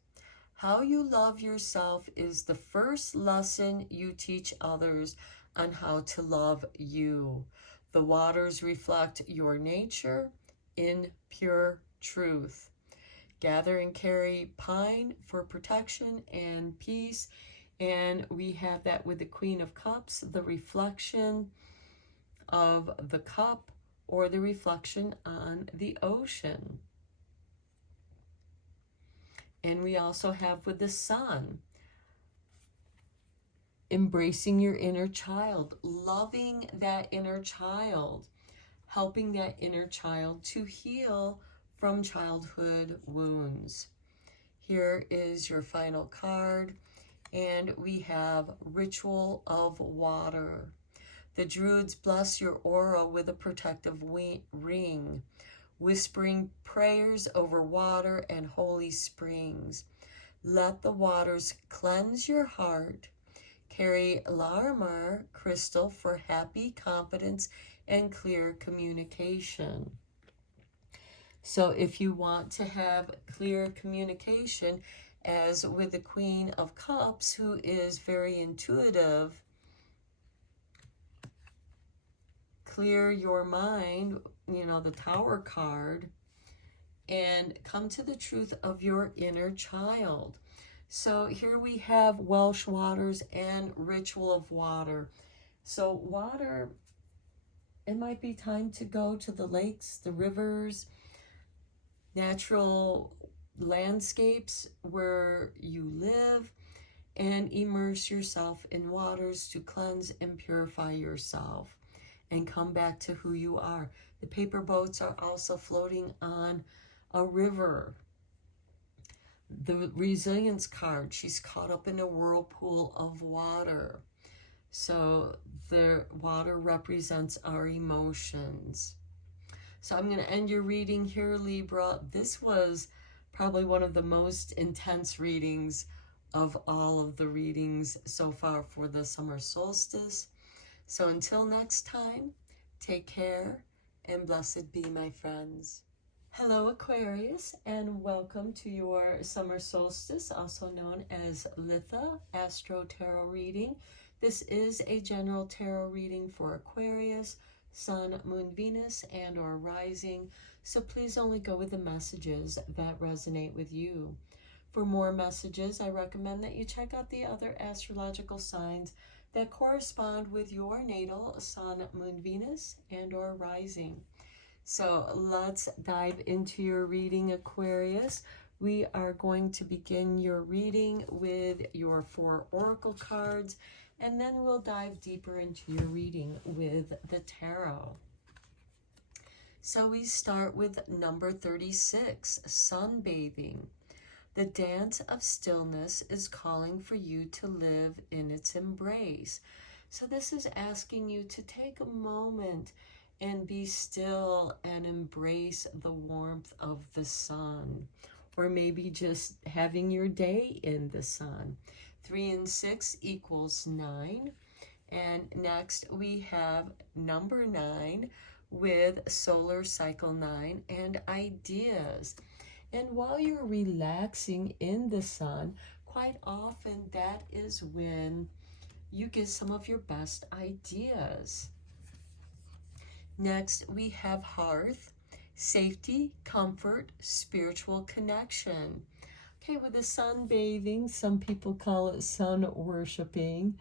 How you love yourself is the first lesson you teach others on how to love you. The waters reflect your nature in pure truth. Gather and carry pine for protection and peace. And we have that with the Queen of Cups, the reflection of the cup or the reflection on the ocean. And we also have with the Sun, embracing your inner child, loving that inner child, helping that inner child to heal from childhood wounds. Here is your final card, and we have Ritual of Water. The Druids bless your aura with a protective ring, whispering prayers over water and holy springs. Let the waters cleanse your heart. Carry Larimar crystal for happy confidence and clear communication. So if you want to have clear communication, as with the Queen of Cups, who is very intuitive, clear your mind, you know, the Tower card, and come to the truth of your inner child. So here we have Welsh Waters and Ritual of Water. So water, it might be time to go to the lakes, the rivers, natural landscapes where you live, and immerse yourself in waters to cleanse and purify yourself and come back to who you are. The paper boats are also floating on a river. The Resilience card, she's caught up in a whirlpool of water. So the water represents our emotions. So I'm going to end your reading here, Libra. This was probably one of the most intense readings of all of the readings so far for the summer solstice. So until next time, take care and blessed be, my friends. Hello, Aquarius, and welcome to your summer solstice, also known as Litha Astro-Tarot reading. This is a general tarot reading for Aquarius, Sun, Moon, Venus, and or rising. So please only go with the messages that resonate with you. For more messages, I recommend that you check out the other astrological signs that correspond with your natal Sun, Moon, Venus, and or rising. So let's dive into your reading, Aquarius. We are going to begin your reading with your 4 oracle cards, and then we'll dive deeper into your reading with the tarot. So we start with number 36, sunbathing. The dance of stillness is calling for you to live in its embrace. So this is asking you to take a moment and be still and embrace the warmth of the sun, or maybe just having your day in the sun. 3 and 6 equals 9. And next we have number 9, with solar cycle 9 and ideas. And while you're relaxing in the sun, quite often that is when you get some of your best ideas. Next, we have hearth, safety, comfort, spiritual connection. Okay, with the sun bathing, some people call it sun worshiping.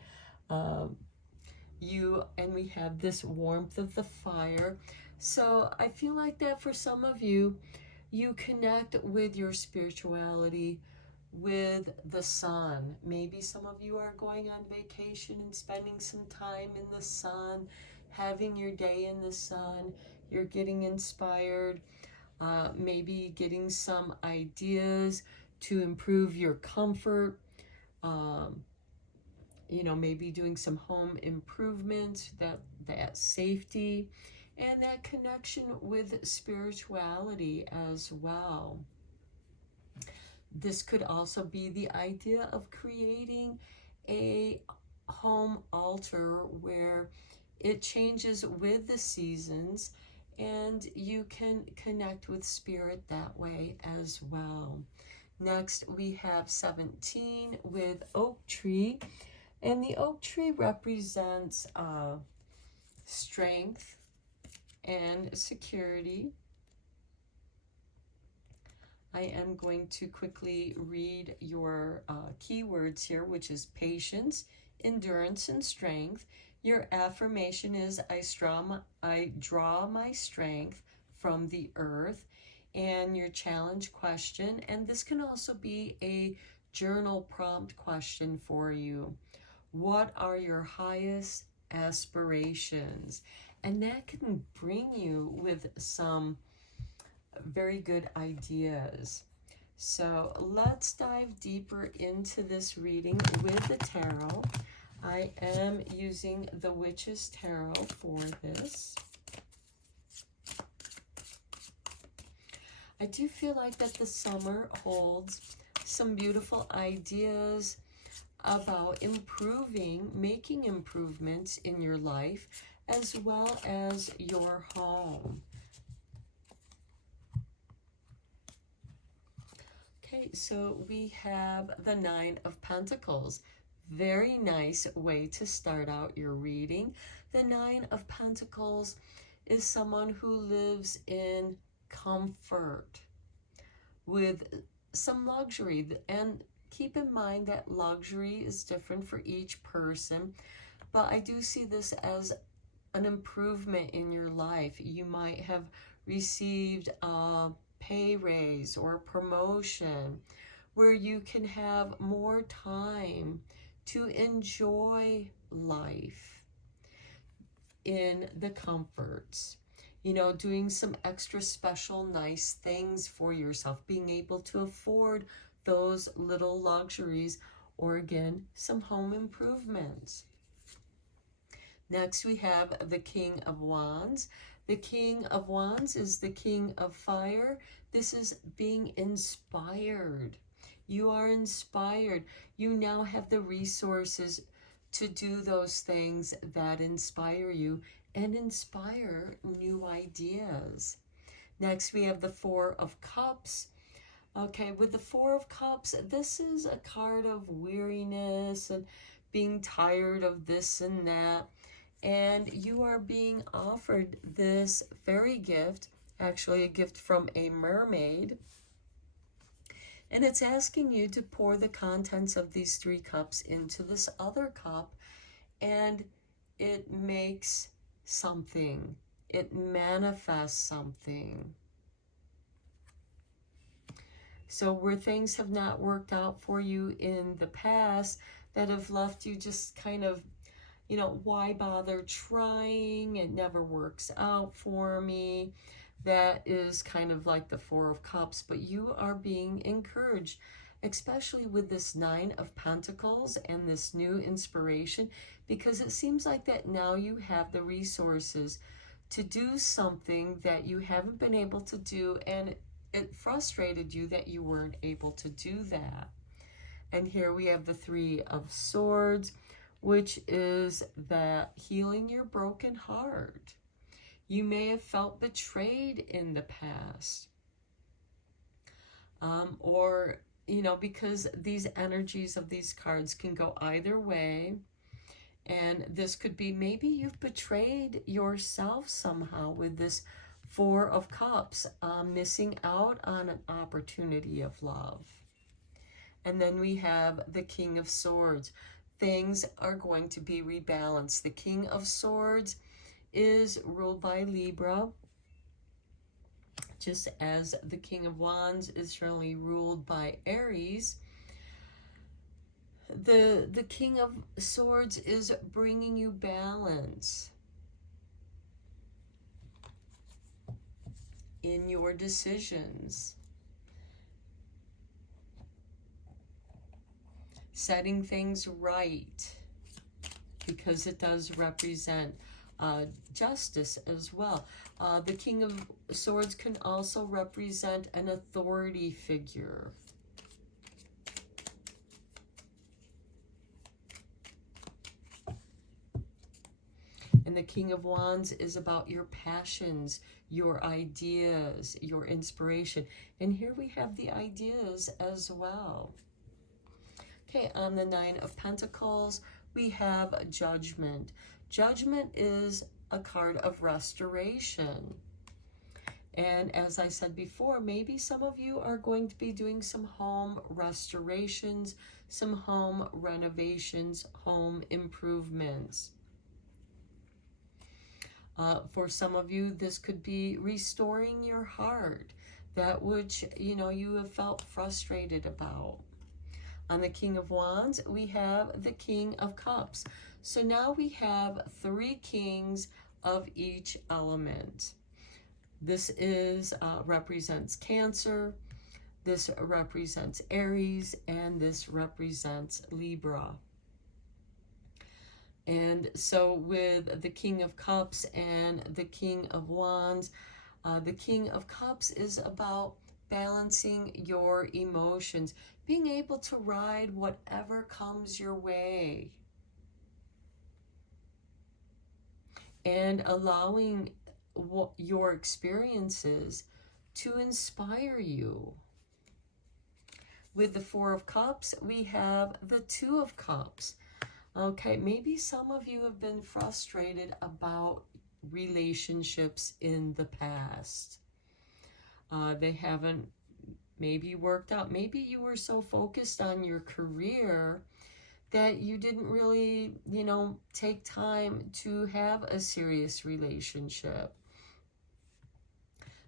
And we have this warmth of the fire. So I feel like that for some of you, you connect with your spirituality with the sun. Maybe some of you are going on vacation and spending some time in the sun, having your day in the sun. You're getting inspired, maybe getting some ideas to improve your comfort, you know, maybe doing some home improvements, that safety, and that connection with spirituality as well. This could also be the idea of creating a home altar where it changes with the seasons and you can connect with spirit that way as well. Next, we have 17 with oak tree. And the oak tree represents strength and security. I am going to quickly read your keywords here, which is patience, endurance, and strength. Your affirmation is, I draw my strength from the earth. And your challenge question, and this can also be a journal prompt question for you. What are your highest aspirations? And that can bring you with some very good ideas. So let's dive deeper into this reading with the tarot. I am using the Witch's Tarot for this. I do feel like that the summer holds some beautiful ideas about improving, making improvements in your life, as well as your home. Okay, so we have the Nine of Pentacles. Very nice way to start out your reading. The Nine of Pentacles is someone who lives in comfort with some luxury, and keep in mind that luxury is different for each person, but I do see this as an improvement in your life. You might have received a pay raise or a promotion where you can have more time to enjoy life in the comforts. You know, doing some extra special nice things for yourself, being able to afford those little luxuries, or again, some home improvements. Next, we have the King of Wands. The King of Wands is the King of Fire. This is being inspired. You are inspired. You now have the resources to do those things that inspire you and inspire new ideas. Next, we have the Four of Cups. Okay, with the Four of Cups, this is a card of weariness and being tired of this and that. And you are being offered this fairy gift, actually a gift from a mermaid. And it's asking you to pour the contents of these 3 cups into this other cup, and it makes something. It manifests something. So where things have not worked out for you in the past, that have left you just kind of, you know, why bother trying? It never works out for me. That is kind of like the Four of Cups, but you are being encouraged, especially with this Nine of Pentacles and this new inspiration, because it seems like that now you have the resources to do something that you haven't been able to do, and it frustrated you that you weren't able to do that. And here we have the Three of Swords, which is that healing your broken heart. You may have felt betrayed in the past. Or, you know, because these energies of these cards can go either way. And this could be maybe you've betrayed yourself somehow with this Four of Cups, missing out on an opportunity of love. And then we have the King of Swords. Things are going to be rebalanced. The King of Swords is ruled by Libra, just as the King of Wands is generally ruled by Aries. The King of Swords is bringing you balance in your decisions, setting things right, because it does represent justice as well. The King of Swords can also represent an authority figure. And the King of Wands is about your passions, your ideas, your inspiration. And here we have the ideas as well. Okay, on the Nine of Pentacles, we have Judgment. Judgment is a card of restoration. And as I said before, maybe some of you are going to be doing some home restorations, some home renovations, home improvements. For some of you, this could be restoring your heart, that which, you know, you have felt frustrated about. On the King of Wands, we have the King of Cups. So now we have three kings of each element. This is represents Cancer, this represents Aries, and this represents Libra. And so with the King of Cups and the King of Wands, the King of Cups is about balancing your emotions, being able to ride whatever comes your way, and allowing your experiences to inspire you. With the Four of Cups, we have the Two of Cups. Okay, maybe some of you have been frustrated about relationships in the past. They haven't maybe worked out. Maybe you were so focused on your career that you didn't really, you know, take time to have a serious relationship.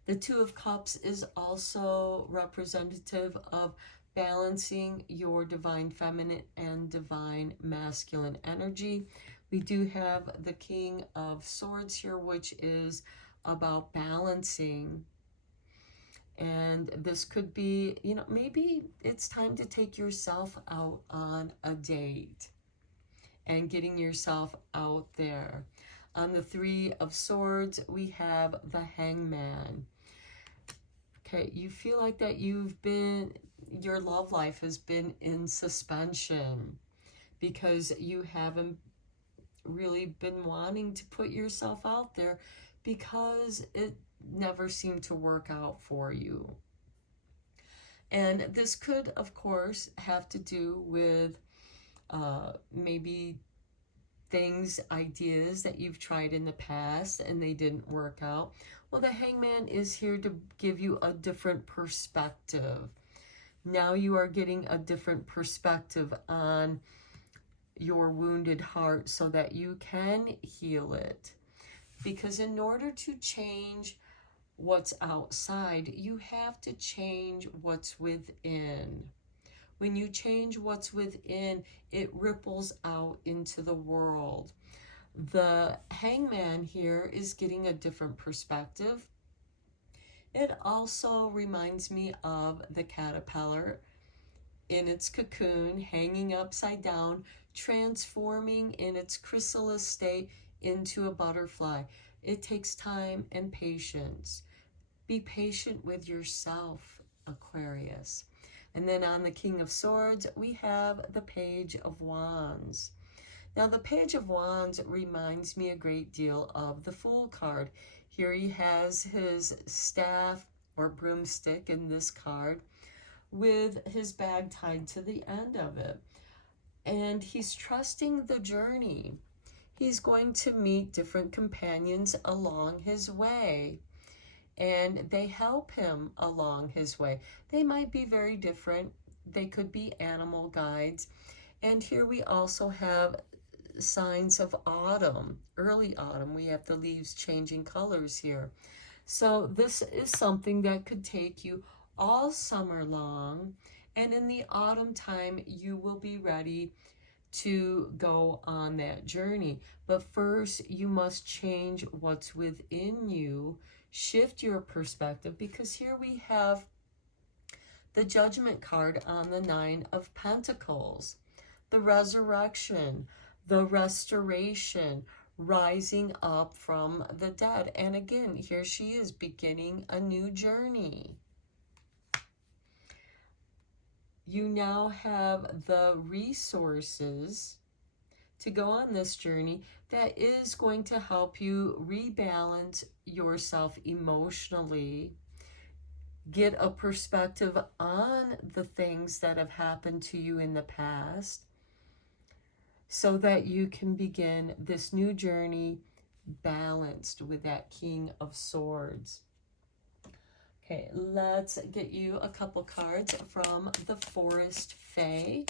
The Two of Cups is also representative of balancing your divine feminine and divine masculine energy. We do have the King of Swords here, which is about balancing. And this could be, you know, maybe it's time to take yourself out on a date and getting yourself out there. On the Three of Swords, we have the Hangman. Okay, you feel like that your love life has been in suspension because you haven't really been wanting to put yourself out there because it never seemed to work out for you. And this could, of course, have to do with maybe things, ideas that you've tried in the past and they didn't work out. Well, the Hangman is here to give you a different perspective. Now you are getting a different perspective on your wounded heart so that you can heal it. Because in order to change what's outside, you have to change what's within. When you change what's within, it ripples out into the world. The Hangman here is getting a different perspective. It also reminds me of the caterpillar in its cocoon, hanging upside down, transforming in its chrysalis state into a butterfly. It takes time and patience. Be patient with yourself, Aquarius. And then on the King of Swords, we have the Page of Wands. Now, the Page of Wands reminds me a great deal of the Fool card. Here he has his staff or broomstick in this card with his bag tied to the end of it. And he's trusting the journey. He's going to meet different companions along his way, and they help him along his way. They might be very different. They could be animal guides. And here we also have signs of autumn, early autumn. We have the leaves changing colors here. So this is something that could take you all summer long, and in the autumn time you will be ready to go on that journey. But first you must change what's within you, shift your perspective, because here we have the Judgment card on the Nine of Pentacles, the resurrection, the restoration, rising up from the dead. And again, here she is beginning a new journey. You now have the resources to go on this journey that is going to help you rebalance yourself emotionally, get a perspective on the things that have happened to you in the past, so that you can begin this new journey balanced with that King of Swords. Okay, let's get you a couple cards from the Forest Fae.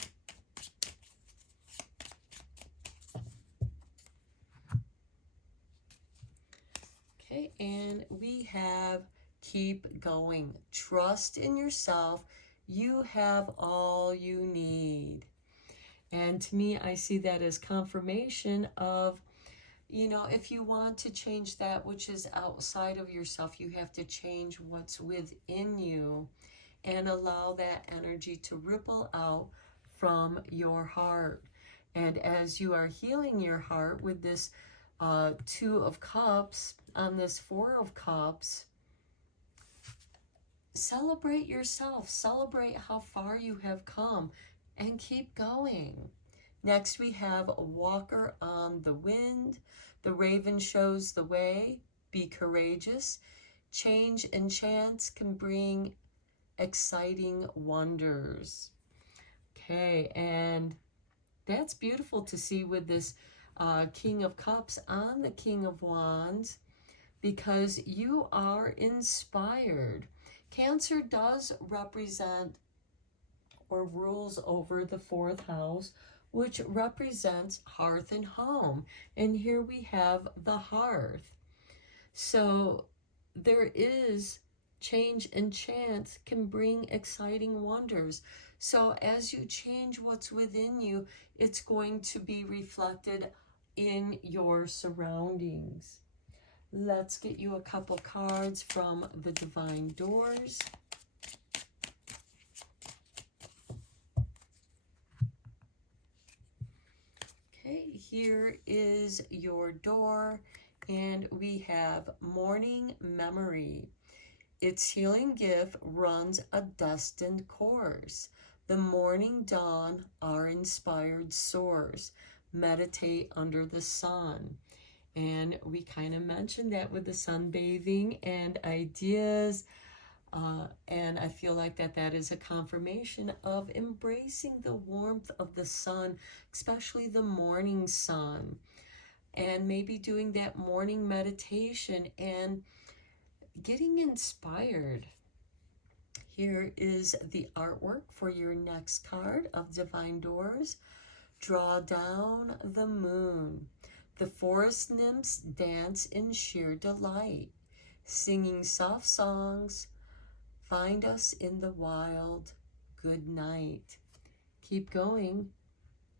Okay, and we have keep going. Trust in yourself. You have all you need. And to me, I see that as confirmation of, you know, if you want to change that which is outside of yourself, you have to change what's within you and allow that energy to ripple out from your heart. And as you are healing your heart with this Two of Cups on this Four of Cups, celebrate yourself, celebrate how far you have come, and keep going. Next, we have a Walker on the Wind. The raven shows the way. Be courageous. Change and chance can bring exciting wonders. Okay, and that's beautiful to see with this King of Cups on the King of Wands, because you are inspired. Cancer does represent or rules over the fourth house, which represents hearth and home. And here we have the hearth. So there is change and chance can bring exciting wonders. So as you change what's within you, it's going to be reflected in your surroundings. Let's get you a couple cards from the Divine Doors. Okay, here is your door, and we have Morning Memory. Its healing gift runs a destined course. The morning dawn, our inspired source. Meditate under the sun. And we kind of mentioned that with the sunbathing and ideas. And I feel like that is a confirmation of embracing the warmth of the sun, especially the morning sun, and maybe doing that morning meditation and getting inspired. Here is the artwork for your next card of Divine Doors. Draw down the moon. The forest nymphs dance in sheer delight, singing soft songs. Find us in the wild. Good night. Keep going.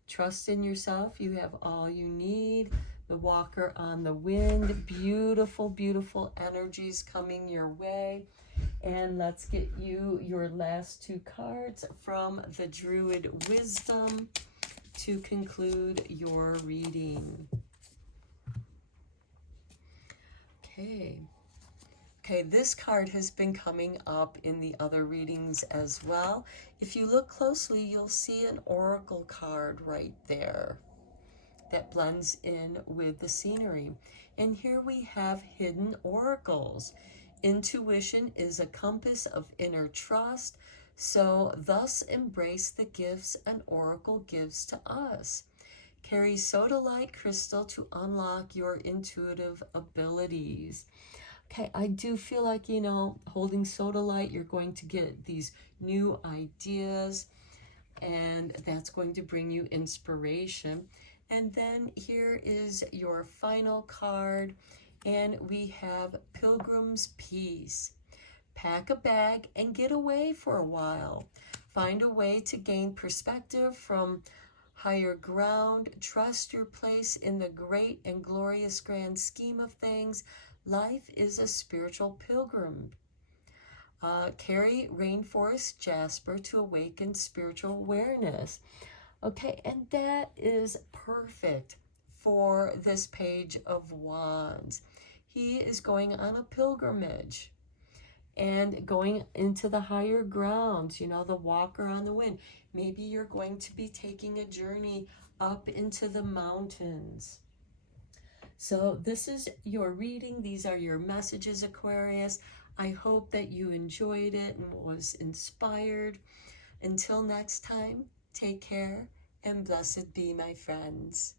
Trust in yourself. You have all you need. The Walker on the Wind. Beautiful, beautiful energies coming your way. And let's get you your last two cards from the Druid Wisdom to conclude your reading. Okay, this card has been coming up in the other readings as well. If you look closely, you'll see an oracle card right there. that blends in with the scenery. And here we have hidden oracles. Intuition is a compass of inner trust, so thus embrace the gifts an oracle gives to us. Carry sodalite crystal to unlock your intuitive abilities. Okay, I do feel like, you know, holding sodalite, you're going to get these new ideas, and that's going to bring you inspiration. And then here is your final card, and we have Pilgrim's Peace. Pack a bag and get away for a while. Find a way to gain perspective from higher ground. Trust your place in the great and glorious grand scheme of things. Life is a spiritual pilgrim. Carry rainforest jasper to awaken spiritual awareness. Okay, and that is perfect for this Page of Wands. He is going on a pilgrimage and going into the higher grounds, you know, the walker on the wind. Maybe you're going to be taking a journey up into the mountains. So this is your reading. These are your messages, Aquarius. I hope that you enjoyed it and was inspired. Until next time, take care and blessed be, my friends.